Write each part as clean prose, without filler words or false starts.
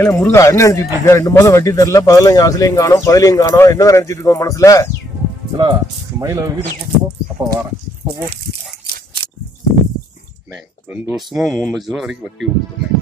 ஏன்னா முருகா என்ன நினைச்சிட்டு இருக்க? 2 மாதம் வட்டி தரல, 15 அசலையும் காணும், 15 காணும், என்னதான் நினைச்சிட்டு இருக்கோம் மனசுல? மயில வீட்டுக்கு கூட்டு போ, அப்ப வரேன். போ 2 வருஷமா 3 லட்சம் ரூபா வரைக்கும் வட்டி கொடுத்துருந்தேன்.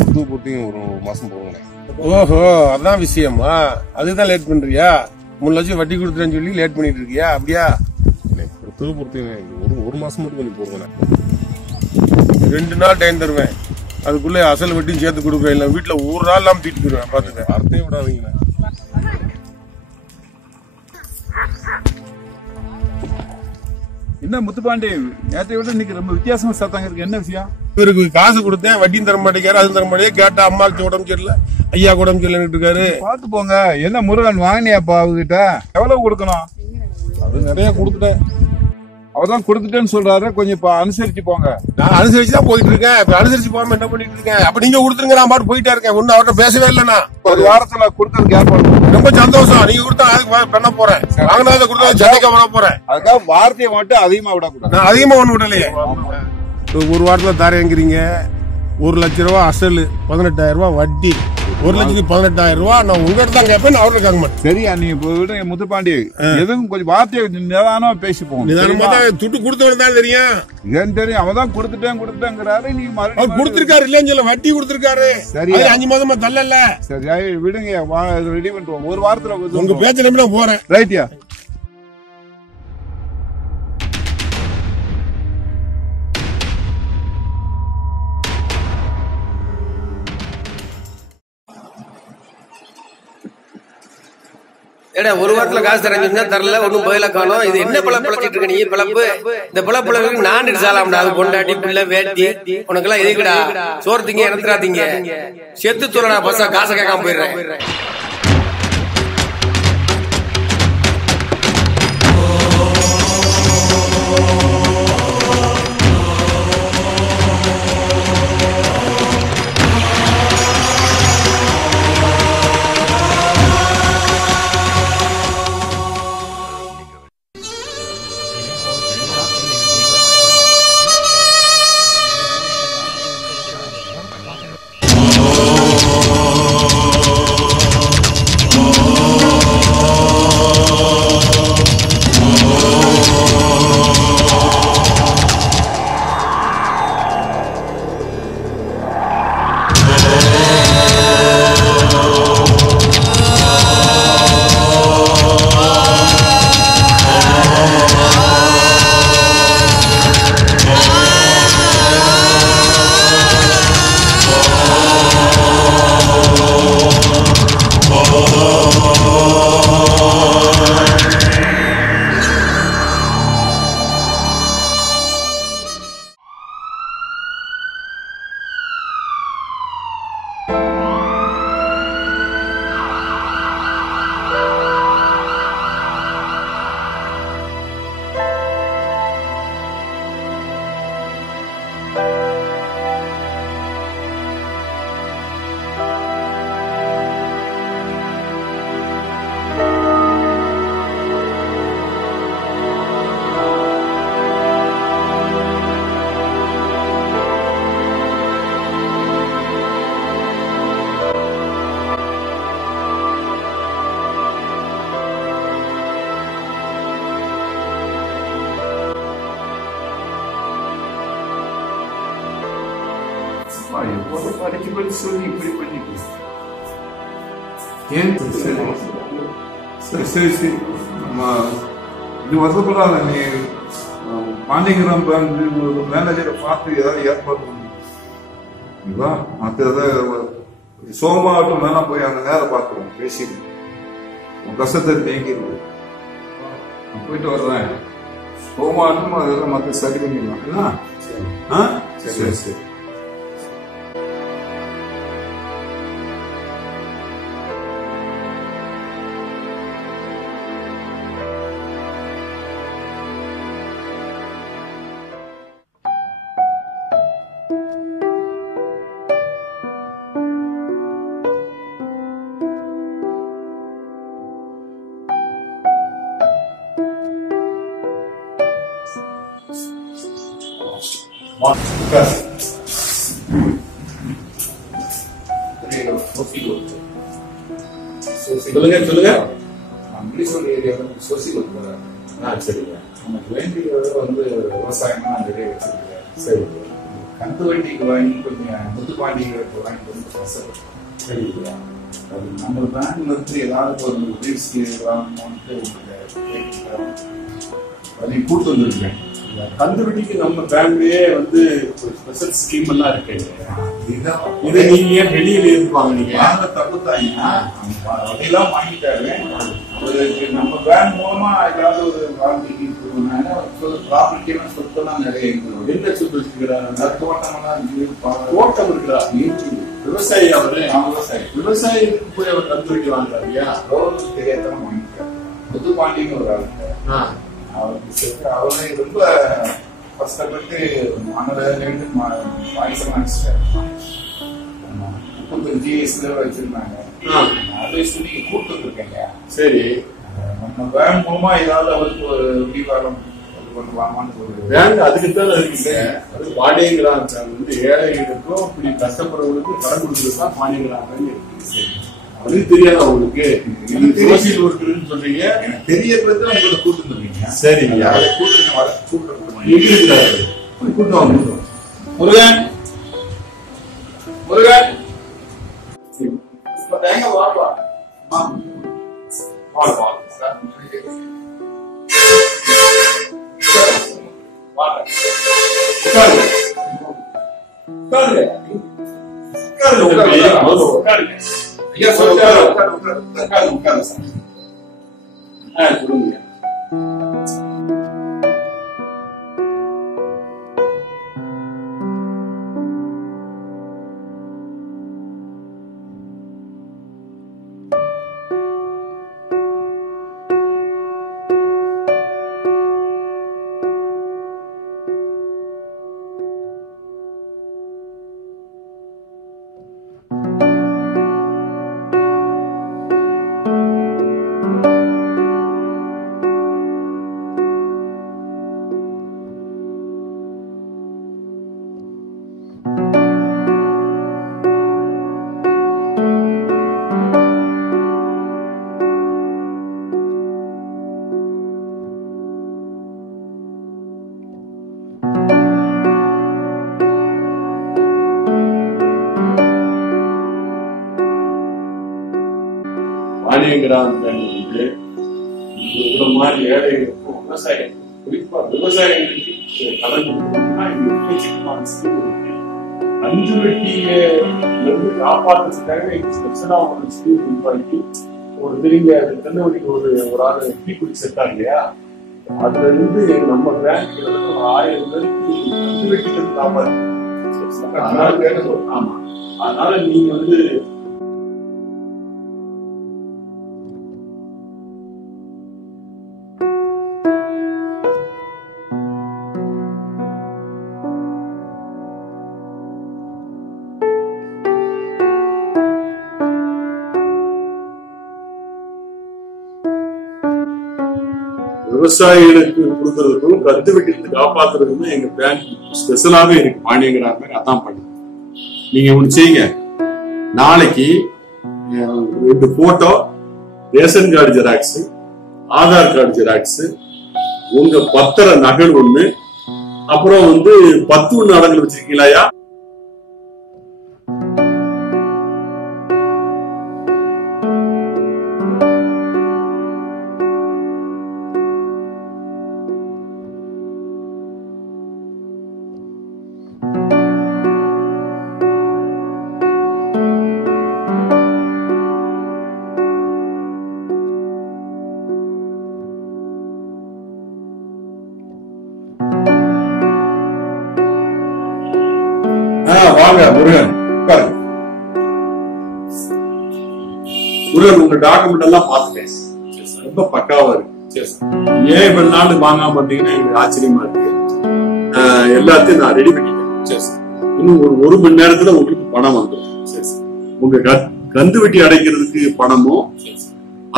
புது போட்டியும் ஒரு மாசம் போகணும். ஓஹோ, அதான் விஷயமா? அதுதான் லேட் பண்றியா? 3 லட்சம் வட்டி கொடுத்துறேன்னு சொல்லி லேட் பண்ணிட்டு இருக்கியா? அப்படியா? புது போட்டியும் ஒரு மாசம் மட்டும் பண்ணி போடுவேன். 2 நாள் டைம் தருவேன், அதுக்குள்ள அசல் வட்டியும் சேர்த்து கொடுக்குறேன். இல்ல வீட்டுல ஒரு நாள் எல்லாம் தீட்டு போயிருவேன். பாத்துக்க, வார்த்தையும் விடாதீங்க. என்ன முத்துப்பாண்டி, நேற்றை விட இன்னைக்கு ரொம்ப வித்தியாசமா சத்தாங்க இருக்கு. என்ன விஷயம்? இவருக்கு காசு கொடுத்தேன், வட்டியும் தர மாட்டேங்காரு, அதுவும் தர மாட்டேங்க. கேட்டா அம்மாவுக்கு உடம்பு சரியில்லை, ஐயா உடம்பு சரியில்லைன்னு இருக்காரு. பாத்து போங்க. என்ன முருகன் வாங்கினியாப்பா அவகிட்ட? எவ்வளவு கொடுக்கணும்? அது நிறைய கொடுத்துட்டேன். அவதான் கொடுத்துட்டேன்னு சொல்றாரு. கொஞ்சம் இப்ப அனுசரிச்சு போங்க. நான் அனுசரிச்சுதான் போயிட்டு இருக்கேன். இப்ப அனுசரிச்சு போகாம என்ன பண்ணிட்டு இருக்கேன்? அப்ப நீங்க கொடுத்துருங்க, நான் பாட்டு போயிட்டே இருக்கேன். ஒன்னும் அவர்கிட்ட பேசவே இல்லைண்ணா. ஒரு வாரத்துல கொடுத்தது ஏற்பாடு. ரொம்ப சந்தோஷம். நீங்க கொடுத்தா அதுக்கு பண்ண போறேன். வாங்கினதை கொடுத்தா ஜல்லிக்க பண்ண போறேன். அதுக்காக வார்த்தையை மட்டும் அதிகமா விடக்கூடாது. நான் அதிகமா ஒண்ணு விடலையே. ஒரு வாரத்துல தரேங்கிறீங்க. 1 லட்சம் ரூபாய் அசல், 18,000 ரூபாய் வட்டி, 1,18,000 ரூபாய். நான் உங்ககிட்ட தான் கேட்பேன், நான் அவர்கிட்ட கேட்க மாட்டேன். சரியா? நீ விடுங்க முத்துப்பாண்டி. எதுவும் கொஞ்சம் வார்த்தையை நிதானமா பேசி போங்க. நிதானமா தான் துட்டு கொடுத்தவன் தான் தெரியும். ஏன்னு தெரியும். அவன் தான் கொடுத்துட்டேங்கிறாரு. நீ அவர் கொடுத்திருக்காரு இல்லன்னு சொல்ல, வட்டி கொடுத்திருக்காரு. சரியா? 5 மாதமா தள்ளல. சரியா? விடுங்க, ரெடி பண்ணிட்டு ஒரு வாரத்துல உங்க பேச்ச நம்பி நான் போறேன். ரைட்யா? ஏடா, ஒரு வாரத்துல காசு தரேன்னு தரல, ஒன்னும் பதில காணும். இது என்ன பிழப்பிழைச்சிட்டு இருக்க நீ? பிழப்பு இந்த பிழப்பிழக்கு நான் சாலாம்டா. அது பொண்டாட்டி பிள்ளை வேட்டி உனக்கெல்லாம் எதுக்குடா? சோர்த்திங்க இறந்துடாதீங்க. செத்து தூரடா, பசா காசை கேட்காம போயிடுறேன். படிச்சு சொல்லி இப்படி பண்ணிட்டு ஏன்? சரி சரி சரி. இது வருஷப்படாத. நீ பாண்டிகிராம் பேங்க் ஒரு மேனேஜரை பார்த்து ஏதாவது ஏற்பாடு பண்ணுவா. மற்ற ஏதாவது சோமாவட்டும் வேணா போய் அங்க நேரம் பார்த்துருவோம், பேசிடுவோம். உன் கஷ்டத்தை தேங்கிடுவோம். நான் போயிட்டு வர்றேன். சோமாவட்டும் அதெல்லாம் மற்ற சரி பண்ணிடலாம். சரி சரி. சொல்லுங்க. முனிசிபல் ஏரியாவில் சோசியல் ஒர்க்கர். சரிங்க. நமக்கு வேண்டியது வந்து விவசாயம் நிறைய வச்சிருக்கேன். சரி. கந்து வண்டிக்கு வாங்கி கொஞ்சம் முத்துப்பாண்டிகளுக்கு வாங்கி கொஞ்சம் பசங்க. சரிங்களா. நம்ம பேங்க்ல இருந்து ஏதாவது ஒரு உதவி வாங்கணும்னு அதை கூட்டு வந்திருக்கேன். கந்து வெட்டிக்கு நம்ம பேங்க்லயே வந்து ஒரு ஸ்பெஷல் ஸ்கீம் எல்லாம் இருக்கு. இதை நீங்க ஏன் வெளியில இருப்பாங்க? நீங்க வாங்க தப்புத்தாங்க அதெல்லாம் வாங்கிட்டாரு. அவருக்கு நம்ம பேங்க் மூலமா ஏதாவது ஒரு வாங்கி ப்ராப்பர்ட்டி எல்லாம் சொத்தெல்லாம் நிறைய என்ன சொத்து வச்சுக்கிறாங்க? தோட்டமெல்லாம் தோட்டம் இருக்கிறா. விவசாயி அவரு. விவசாயி விவசாயிக்கு போய் அவர் கந்து வெட்டி வாங்குறாரு இல்லையா? ரோடு தெரியாதவங்க வாங்கிட்டாரு. முத்துப்பாண்டின்னு ஒரு ஆள். அவருக்கு அவரை ரொம்ப கஷ்டப்பட்டு மனதிலிருந்து பாயசம் அடிச்சிட்டாரு. 35 GSல வச்சிருந்தாங்க. அதே சொல்லி கூப்பிட்டு வந்திருக்கேங்க. சரி. நம்ம பேங்க் மூலமா ஏதாவது அவருக்கு ஒரு விவகாரம் வாங்கலாம்னு ஒரு பேங்க் அதுக்குத்தான் இருக்குங்க. அது பாண்டியங்கிராம் பேங்க் வந்து ஏழைகளுக்கும் இப்படி கஷ்டப்படுறவங்களுக்கு கடன் கொடுத்துருக்கா பாண்டியங்கிராம் பேங்க் இருக்கு. அது தெரியாதா உங்களுக்கு? சோசியல் ஒர்க்கர்னு சொல்றீங்க. தெரியறது உங்களை கூட்டு வந்துருக்கீங்க. சரிங்க. கூட்டு கூட்டு முருகன் முருகன் தேங்க வாப்பா. ஐயா சொல்லுங்க. சொல்லுங்க. பாண்டியங்கிராம் வந்து இந்த மாதிரி ஏழைகளுக்கும் விவசாயம் குறிப்பா விவசாயிகளுக்கு கடன் கொடுக்கணும்னா கந்து வெட்டியில இருந்து காப்பாற்றுறதுக்காக ஸ்பெஷலா ஒரு ஸ்கீம் உருவாக்கி ஒரு திரும்பி அது கந்து வெட்டிக்கு ஒரு ஆள் டீ குடி செட்டாங்க இல்லையா? அதுல இருந்து நம்ம பேங்க்ல இருந்து ஒரு 1000 பேருக்கு கந்து வெட்டிட்டு காப்பாற்று. ஆமா. அதனால நீங்க வந்து விவசாயிகளுக்கு கொடுக்கறதுக்கும் கந்து வெட்டிலிருந்து காப்பாத்துறதுக்கும் எங்க பேங்க் ஸ்பெஷலாவே இருக்கு. பாண்டியங்கிராம் பேங்க் அதான் பண்ணு. நீங்க ஒண்ணு செய்யுங்க. நாளைக்கு 2 photo, ration card xerox, Aadhaar card xerox, உங்க பத்திர நகல் ஒண்ணு, அப்புறம் வந்து 10 அடங்கல் வச்சிருக்கீங்களா? வாங்க முருகன், உட்காருங்க. முருகன், உங்க டாக்குமெண்ட் எல்லாம் பாத்துட்டேன். ரொம்ப பக்காவா இருக்கு. ஏன் இவ்வளவு நாள் வாங்காம பாத்தீங்கன்னா எனக்கு ஆச்சரியமா இருக்கு. எல்லாத்தையும் நான் ரெடி பண்ணிட்டேன். இன்னும் ஒரு மணி நேரத்துல உங்களுக்கு பணம் வந்துடும். உங்க கந்து வெட்டி அடைக்கிறதுக்கு பணமும்,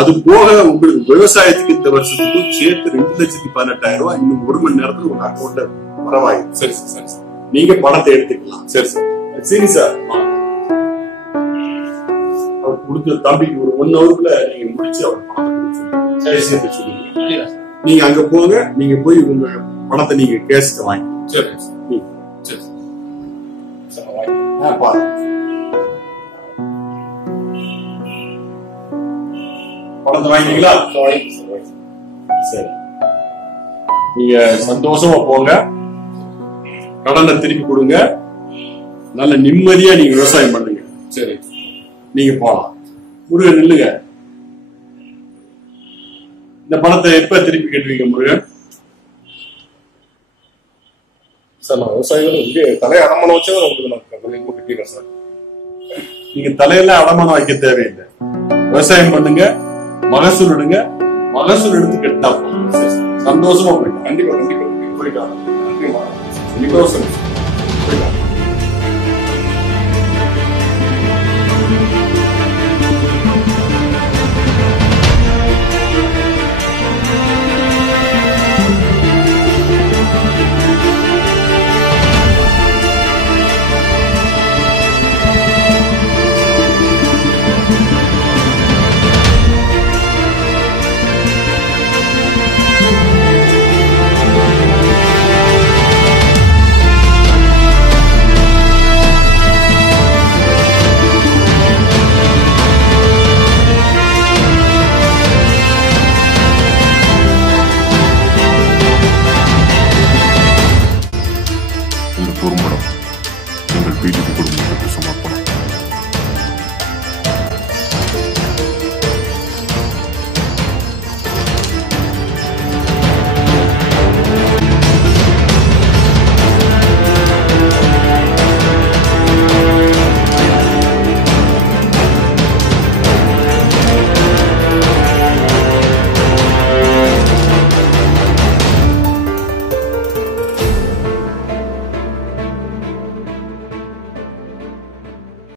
அது போக உங்களுக்கு விவசாயத்துக்கு இந்த வருஷத்துக்கு சேர்த்து 2,18,000 ரூபாய் இன்னும் 1 மணி நேரத்துல உங்க அக்கௌண்ட்ல வரவாயிடும். சரி சார், நீங்க பணத்தை எடுத்துக்கலாம். சரி சார். சரி சார், கொடுக்க தம்பிக்கு ஒரு 1 ஹவருக்குள்ள நீங்க முடிச்சு அவர் பணத்தை சொல்லுங்க. நீங்க அங்க போங்க, நீங்க போய் உங்க பணத்தை நீங்க கேஸ்க்கு வாங்கி. சரி சரி பாருங்க பணத்தை வாங்கிட்டீங்களா? சரி, நீங்க சந்தோஷமா போங்க, கடனை திருப்பி கொடுங்க, நல்ல நிம்மதியா நீங்க விவசாயம் பண்ணுங்க. சரி, நீங்க போலாம். முருகன் நில்லுங்க. இந்த பணத்தை எப்ப திருப்பி கட்டுவீங்க முருகன்? சார் நான் விவசாயிகள் இங்கே தலையை அடமானம் வச்சா உங்களுக்கு நான் கட்டிடுறேன் சார். நீங்க தலையெல்லாம் அடமானம் வைக்க தேவையில்லை. விவசாயம் பண்ணுங்க, மகசூல் எடுங்க, மகசூல் எடுத்து கட்டினா போதும். சந்தோஷமா போயிட்டு கண்டிப்பா கண்டிப்பா போயிட்டு வாங்க. நன்றி. கண்டிப்பா சார். போயிட்டு வாங்க.